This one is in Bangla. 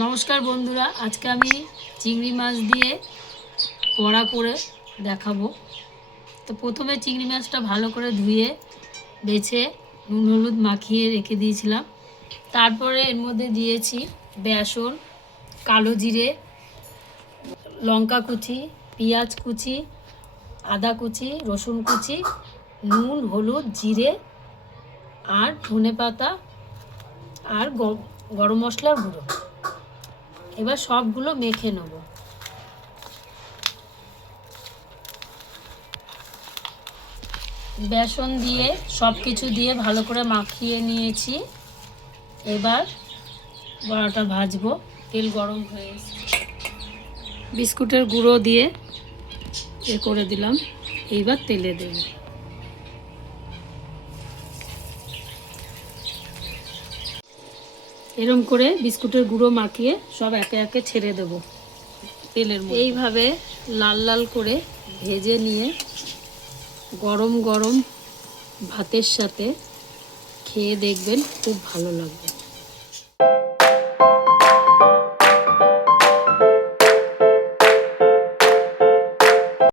নমস্কার বন্ধুরা, আজকে আমি চিংড়ি মাছ দিয়ে বড়া করে দেখাবো। তো প্রথমে চিংড়ি মাছটা ভালো করে ধুয়ে, বেছে নুন, হলুদ মাখিয়ে রেখে দিয়েছিলাম। তারপরে এর মধ্যে দিয়েছি বেসন, কালো জিরে, লঙ্কা কুচি, পেঁয়াজ কুচি, আদা কুচি, রসুন কুচি, নুন, হলুদ, জিরে আর ধনে পাতা আর গরম মশলার গুঁড়ো। এবার সবগুলো মেখে নেব। বেসন দিয়ে সব কিছু দিয়ে ভালো করে মাখিয়ে নিয়েছি। এবার বড়াটা ভাজবো, তেল গরম হয়ে বিস্কুটের গুঁড়ো দিয়ে এ করে দিলাম, এইবার তেলে দেব। এরম করে বিস্কুটের গুঁড়ো মাখিয়ে সব একে একে ছেড়ে দেব তেলের এইভাবে লাল লাল করে ভেজে নিয়ে গরম গরম ভাতের সাথে খেয়ে দেখবেন খুব ভালো লাগবে।